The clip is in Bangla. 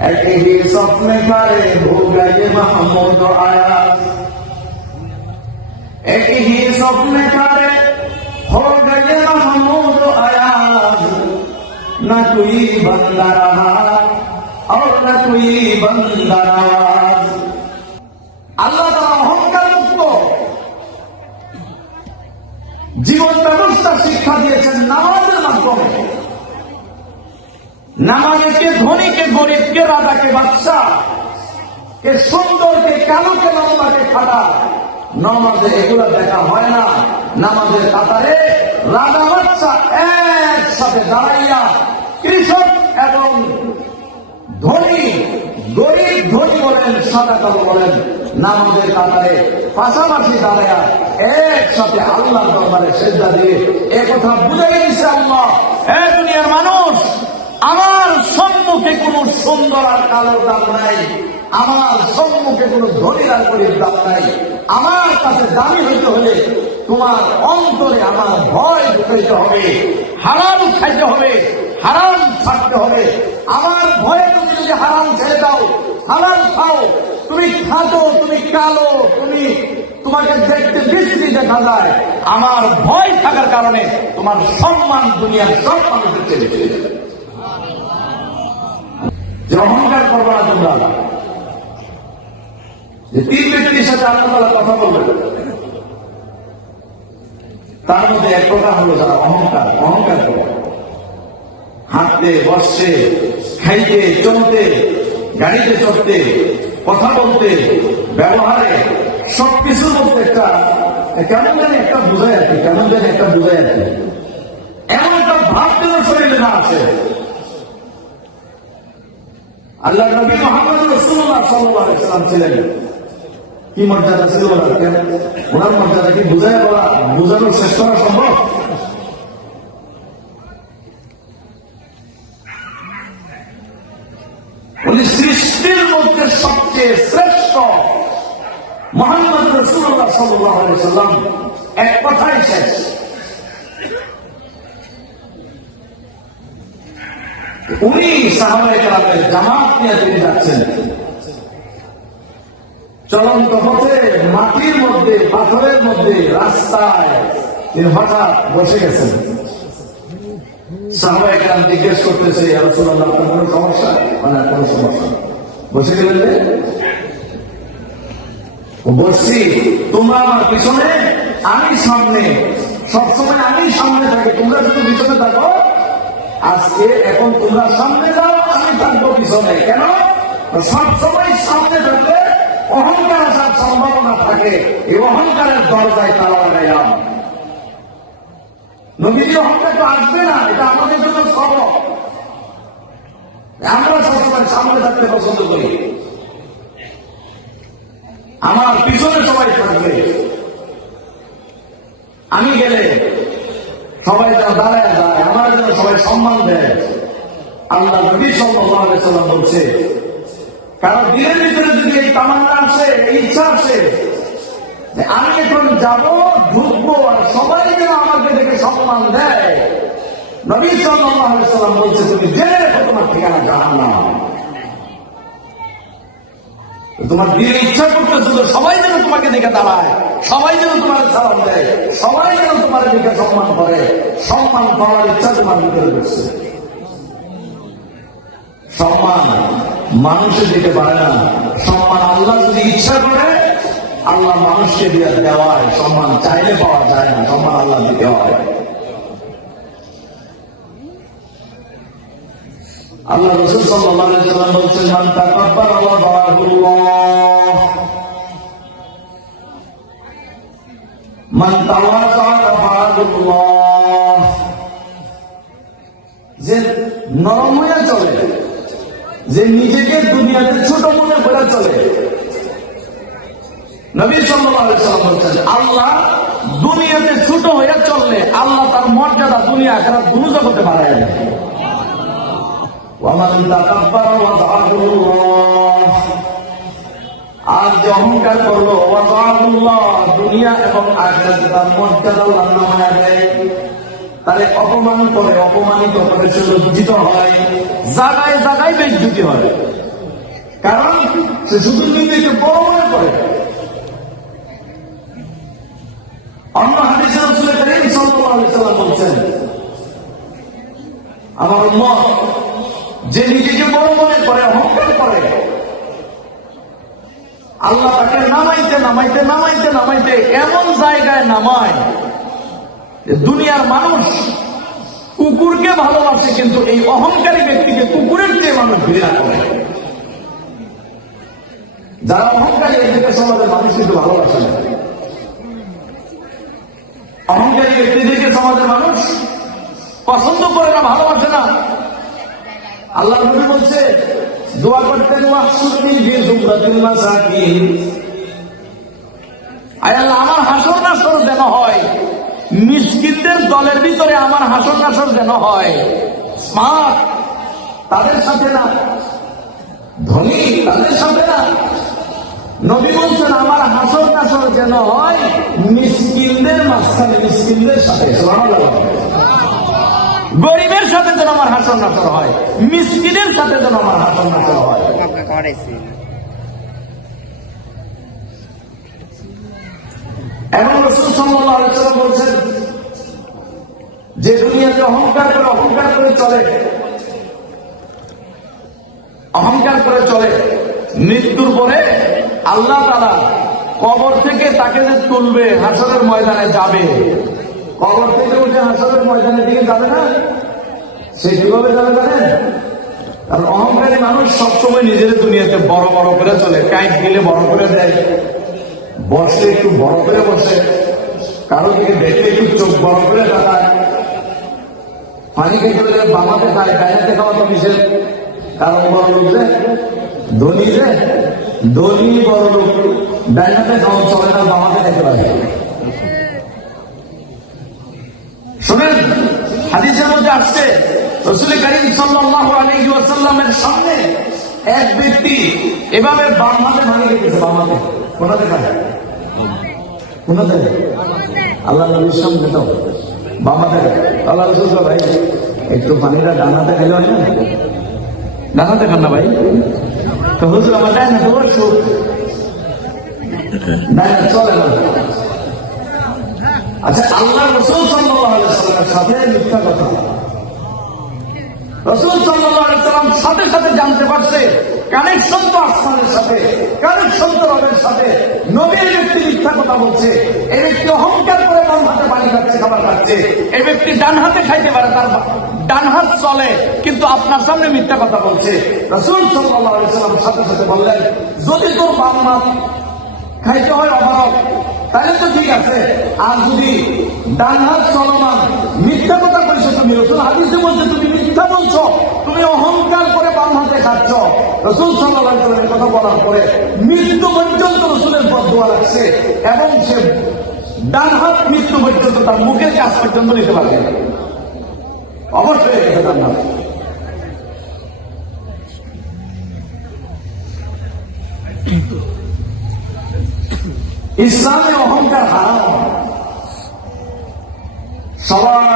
एक ही सपने करे हो गए महमूद आयाज, एक ही सपने करे हो गए महमूद आयाज, न कोई बंदा रहा और न कोई बंदा नवाज। আল্লাহ তাআলা অহংকার মুক্ত জীবন ব্যবস্থা শিক্ষা দিয়েছেন নামাজের মাধ্যমে। নামাজে কে ধনী, কে গরিব, কে রাজা, কে বাদশাহ, কে সুন্দর, কে কালো, কে লম্বা, কে খাটা, নামাজে এগুলো দেখা হয় না। নামাজের কাতারে রাজা বাদশাহ একসাথে দাঁড়াইয়া, কৃষক এবং ধনী, গরিব ধনী বলেন, সাদা কালো বলেন, নামাজের কাতারে পাশাপাশি দাঁড়াইয়া একসাথে আল্লাহর দরবারে সেজদা দিয়ে একথা বুঝাই দিচ্ছে আল্লাহ, এ দুনিয়ার মানুষ, আমার সম্মুখে কোন সুন্দর আর কালোর দাম নাই, আমার সম্মুখে কোন ধনীর আর গরিব দাম নাই। আমার কাছে দামি হইতে হলে তোমার অন্তরে আমার ভয় ঢুকাইতে হবে, হারাম খাইতে হবে, হারাম ছাড়তে হবে। আমার ভয়ে তুমি যদি হারাম ছেড়ে দাও, হারাম খাও, তুমি খাটো, তুমি কালো, তোমাকে দেখতে বিশ্রী দেখা যায়, আমার ভয় থাকার কারণে তোমার সম্মান দুনিয়ার সব মানুষের চেয়ে চলে যাবে। যে অহংকার করবো না তোমরা, যে তিন ব্যক্তির সাথে আল্লাহ তাআলা কথা বলবেন, তার মধ্যে এক প্রকার হলো যারা অহংকার করে, হাঁটতে, বসতে, খাইতে, চলতে, গাড়িতে চড়তে, কথা বলতে, ব্যবহারে, সবকিছুর মধ্যে একটা কেমন জানি একটা বোঝায় আর কি, কেমন জানি একটা বোঝায় আর কি, এমন একটা ভাব যেন শরীরে না আছে। আল্লাহ নবী মুহাম্মদ রাসূলুল্লাহ সাল্লাল্লাহু আলাইহি ওয়াসাল্লাম ছিলেন, কি মর্যাদা ছিল ওনার, কেন ওনার মর্যাদা কি বোঝানোর চেষ্টা করা সম্ভব? উনি সৃষ্টির মধ্যে সবচেয়ে শ্রেষ্ঠ মুহাম্মদ রাসূলুল্লাহ সাল্লাল্লাহু আলাইহি ওয়াসাল্লাম, এক কথাই শেষ। উনি সাহাবায়ে কেরামের জামাত নিয়ে তিনি যাচ্ছেন, চলন্ত পথে মাটির মধ্যে, পাথরের মধ্যে, রাস্তায় তিনি হঠাৎ বসে গেছেন। সাহাবায়ে কেরাম জিজ্ঞেস করতেছে, ইয়া রাসূলুল্লাহ, আপনার কোনো সমস্যা? মানে কোনো সমস্যা। বসে গেলেন যে বসছি, তোমরা আমার পিছনে, আমি সামনে, সবসময় আমি সামনে থাকি, তোমরা শুধু পিছনে থাকো। আজকে এখন তোমরা সামনে যাও, আমি থাকবো পিছনে। কেন? সবসময় সামনে থাকলে অহংকার আসার সম্ভাবনা থাকে, এই অহংকারের দরজায় তালা লাগাইলাম। নবীজি অহংকার তো আসবে না, এটা আমাদের জন্য সবক। আমরা সবসময় সামনে থাকতে পছন্দ করি, আমার পিছনে সবাই থাকবে, আমি গেলে সবাই যেন দাঁড়ায় যায়, আমার যেন সবাই সম্মান দেয়। আল্লাহ নবী সাল্লাল্লাহু আলাইহি ওয়াসাল্লাম বলছে, কারণ দিনের ভিতরে যদি এই তামান্না আসে, এই ইচ্ছা আসে যে আমি এখন যাব, ঢুকবো, আর সবাই যেন আমাকে দেখে সম্মান দেয়, নবী সাল্লাল্লাহু আলাইহি ওয়াসাল্লাম বলছে, তুমি জেনে রেখো তোমার ঠিকানা জাহান্নাম। তোমার দিনের ইচ্ছা করতেছে তো সবাই যেন তোমাকে দেখে দাঁড়ায়, সবাই যেন তোমার সালাম দেয়, সবাই যেন তোমার দেখে সম্মান করে, সম্মান পাওয়ার ইচ্ছা তোমার ভিতরে করছে। সম্মান মানুষের দিতে পারে না, সম্মান আল্লাহ যদি ইচ্ছা করে আল্লাহ মানুষকে দিয়ে দেওয়ায়, সম্মান চাইলে পাওয়া যায় না, সম্মান আল্লাহ দিতে হয়। আল্লাহ রাসূল সাল্লাল্লাহু আলাইহি ওয়াসাল্লাম বলছেন, মান তাকাব্বারা ওয়াদাহুল্লাহ, মান তাওয়াযা রাফাহুল্লাহ। যে নরম হয়ে চলে, যে নিজেকে দুনিয়াতে ছোট মনে করে চলে, নবী সাল্লাল্লাহু আলাইহি ওয়াসাল্লাম বলছেন, আল্লাহ দুনিয়াতে ছোট হয়ে চললে আল্লাহ তার মর্যাদা দুনিয়া আখিরাত দুনো জগতে বাড়ায় দেয়। ওয়ামান তাকাব্বারা ওয়াদাহুল্লাহ, আর যে অহংকার করলো, ওয়াদাহুল্লাহ, দুনিয়া এবং আখিরাতে তার মর্যাদা আল্লাহ নামায় দেয়। তাহলে অপমান করে, অপমানিত করে, সে লজ্জিত হয়, জায়গায় জায়গায় বেইজ্জতি হয়। কারণ সে শুধু নিজেকে বড় মনে করে। অন্য হাদিসে রাসূল করিম সাল্লাল্লাহু আলাইহি ওয়াসাল্লাম বলছেন, আমার উম্মত যে নিজেকে বড় মনে করে, অহংকার করে, আল্লাহ তাকে নামাইতে নামাইতে নামাইতে নামাইতে এমন জায়গায় নামায় দুনিয়ার মানুষ কুকুরকে ভালোবাসে, কিন্তু এই অহংকারী ব্যক্তিকে কুকুরের চেয়ে মানুষ ঘৃণা করে। যারা অহংকারী এদেরকে সমাজের মানুষ কিন্তু ভালোবাসে না। অহংকারী ব্যক্তিদেরকে সমাজের মানুষ পছন্দ করে না, ভালোবাসে না। আল্লাহ নবী বলছে, দোয়া করতেন, ওয়াহশুরনি ফি যুমরাতিল মাসাকিন, আয় আল্লাহ আমার হাসর নাসর যেন হয় মিসকিনদের দলের ভিতরে, আমার হাসর নাসর যেন হয় স্মার্ট তাদের সাথে না, ধনী তাদের সাথে না। নবী বলছেন আমার হাসর নাসর যেন হয় মিসকিনদের মাঝখানে, মিসকিনদের সাথে। সুবহানাল্লাহ। গরিবের সাথে যেন আমার হাসর নাসর হয়, মিসকিনের সাথে যেন আমার হাসর নাসর হয়। এবং রাসূল সাল্লাল্লাহু আলাইহি ওয়াসাল্লাম বলছেন, যে দুনিয়াতে অহংকার করে চলে, অহংকার করে চলে, মৃত্যুর পরে আল্লাহ তাআলা কবর থেকে তাকে যে তুলবে, হাসরের ময়দানে যাবে, কবর থেকে উঠে হাসরের ময়দানের দিকে যাবে না, সে কিভাবে যাবে জানেন? কারণ অহংকারী মানুষ সবসময় নিজের দুনিয়াতে বড় বড় করে চলে, কাইট দিলে বড় করে দেয়, বসে একটু বড় করে বসে, কারো দিকে দেখলে একটু চোখ বড় করে তাকায়, পানি খেতে গেলে বামাতে খায়, ডাইনাতে খাওয়া তো নিষেধ। কারণ বড় লোক যে ধনী, যে ধনী বড় লোক, ডাইনাতে খাওয়া চলে না, বামাতে খেতে পারে। শুনেন, হাদিসের মধ্যে আসছে রাসূল করিম সাল্লাল্লাহু আলাইহি ওয়াসাল্লামের সামনে এক ব্যক্তি এভাবে বামাতে ভাঙে রেখেছে। বামাতে কোনাতে খায়, কোনাতে আল্লাহ নবীর সামনে তো বামাতে খায়। আল্লাহ রাসূল ভাই একটু পানিটা ডানাতে খাইলে হয় না? ডানাতে খান না ভাই। তো হুজুর আমার ডানা তো অসুখ, ডানা চলে না। আচ্ছা, আল্লাহ রাসূল সাল্লাল্লাহু আলাইহি ওয়াসাল্লামের সাথে মিথ্যা কথা, রাসূল সাল্লাল্লাহু আলাইহি ওয়াসাল্লাম সাথে সাথে জানতে পারছে, কানেকশন তো আসমানের সাথে, কানেকশন তো রবের সাথে। নবীর ব্যক্তি মিথ্যা কথা বলছে, এই ব্যক্তি অহংকার করে বাম হাতে পানি খাচ্ছে, খাবার খাচ্ছে, এই ব্যক্তি ডান হাতে খাইতে পারে, তার ডান হাত চলে, কিন্তু আপনার সামনে মিথ্যা কথা বলছে। রাসূল সাল্লাল্লাহু আলাইহি ওয়াসাল্লাম সাথে সাথে বললেন, যদি তোর বাম হাত খাইতে হয় অভাব, তাহলে তো ঠিক আছে, আর যদি ডান হাত চলমান, মিথ্যা কথা কইছো তুমি। রাসূল হাদিসে বলছে তুমি মিথ্যা বলছো, তুমি অহংকার করে বাম হাতে খাচ্ছ। রাসূল সাল্লাল্লাহু আলাইহি ওয়াসাল্লাম কথা বলার পরে মৃত্যু পর্যন্ত রাসূলের বদদুয়া লাগছে, এবং সে ডান হাত মৃত্যু পর্যন্ত তার মুখের কাছ পর্যন্ত নিতে পারবে না, অবশ্যই রেখেছে ডান হাত। ইসলামে অহংকার হারাম। সবাই